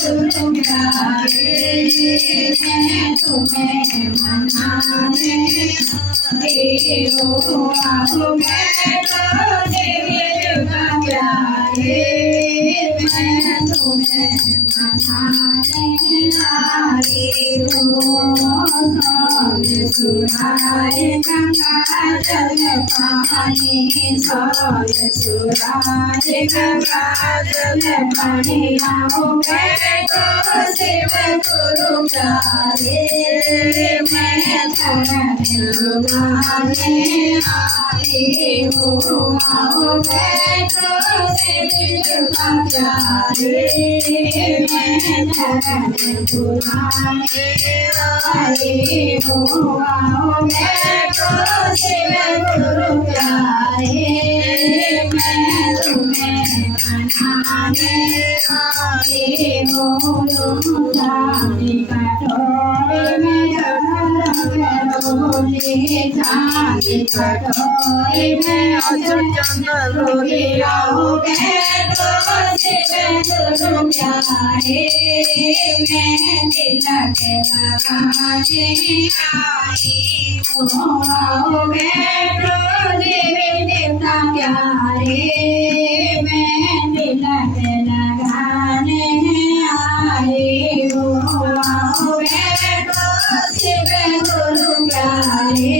गुरु प्यारे मैं तुम्हें मनाने आए हो आओ बैठो देवी दुर्गा प्यारे मैं तुम्हें मनाने आए हो सुराय गंगा जल पानी सौर सुराय गंगा जल पानी आओ बैठो शिव गुरु प्यारे मैं चरण लुभाने आए हो आओ बैठो शिव दुर्गा प्यारे मैं चरण लुभाने आए हो आओ बैठो शिव गुरु प्यारे मैं तुम्हें मनाने आए हो रानी कटोरे में रानी कटोरे में रोली आओ बैठो शिव गुरु प्यारे मैं तिलक लगाने आई हो आओ बैठो देवी देवता प्यारे मैं तिलक लगाने आई हो आओ बैठो शिव गुरु प्यारे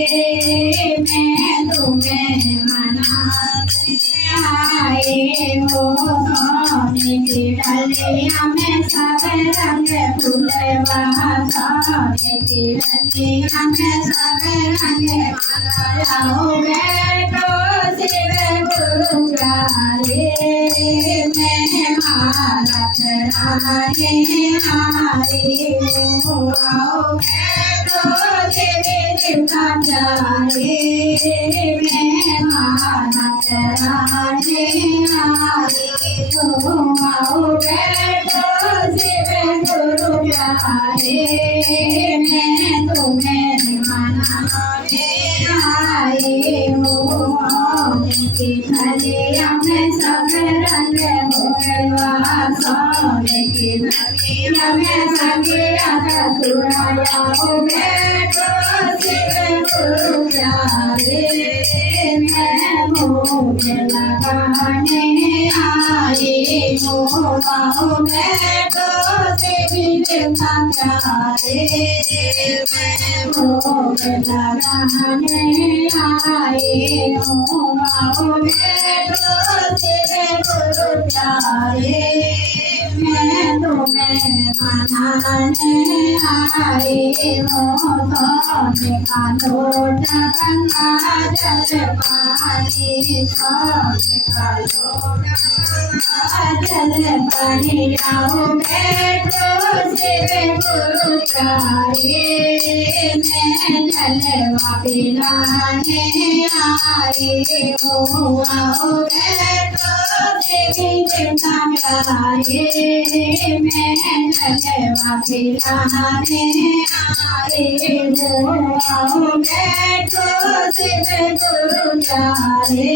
मैं तुम्हें मनाने आए हो सोने की डलिया में सब रंग फूलवा सोने की डलिया में सब रंग माला आओ बैठो शिव गुरु प्यारे मैं माला चढ़ाने आए हो आओ बैठो देवी देवता प्यारे मैं माला चढ़ाने आए हो आओ बैठो शिव गुरु प्यारे मैं तुम्हें मनाने आए हो की थलिया में सब रंग भोगवा सोने की थलिया में संगिया कतुराया हो बैठो शिव गुरु प्यारे मैं भोग लगाने आए हो आओ बैठो देवी देवता प्यारे मैं भोग लगाने आए हो आओ बैठो शिव गुरु प्यारे मैं तुम्हें मनाने आए हो सोने का लोटा गंगा जल पानी सोने का लोटा जल पानी आओ बैठो शिव गुरु प्यारे मैं जलवा पिलाने आए हो आओ बैठो देवी देवता प्यारे मैं जलवा पिलाने आए हो आओ बैठो शिव गुरु प्यारे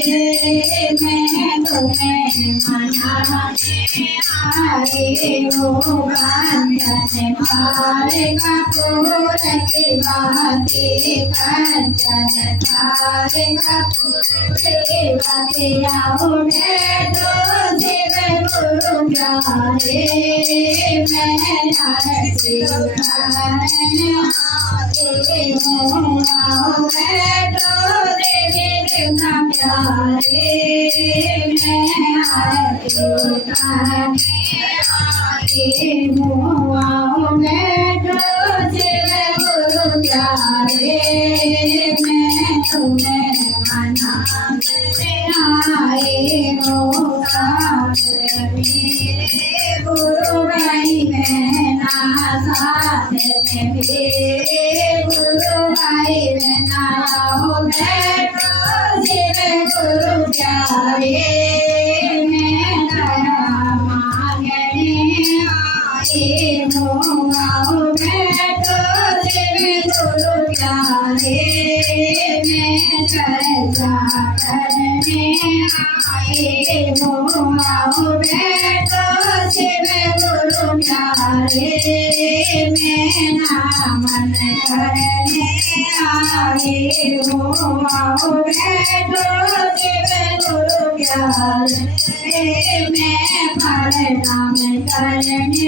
मैं तुम्हें मनाने आए हो कांचन थारे कपूर की बाती कांचन थारे कपूर की बाती आओ बैठो शिव गुरु प्यारे मैं आरती उतारने आए हो आओ बैठो देवी देवता प्यारे मैं आरती उतारने आए हो आओ बैठो शिव गुरु प्यारे मैं तुम्हें मनाने आए हो मेरे गुरु भाई बहना साथ में मेरे गुरु भाई बहना हो बैठो शिव गुरु प्यारे मैं तेरा मांगने आए हो आओ बैठो शिव गुरु प्यारे मैं चर्चा करने आए हो आओ बैठो शिव गुरु प्यारे ना मन करने आए हो आओ बैठो शिव गुरु प्यारे मैं प्रणाम करने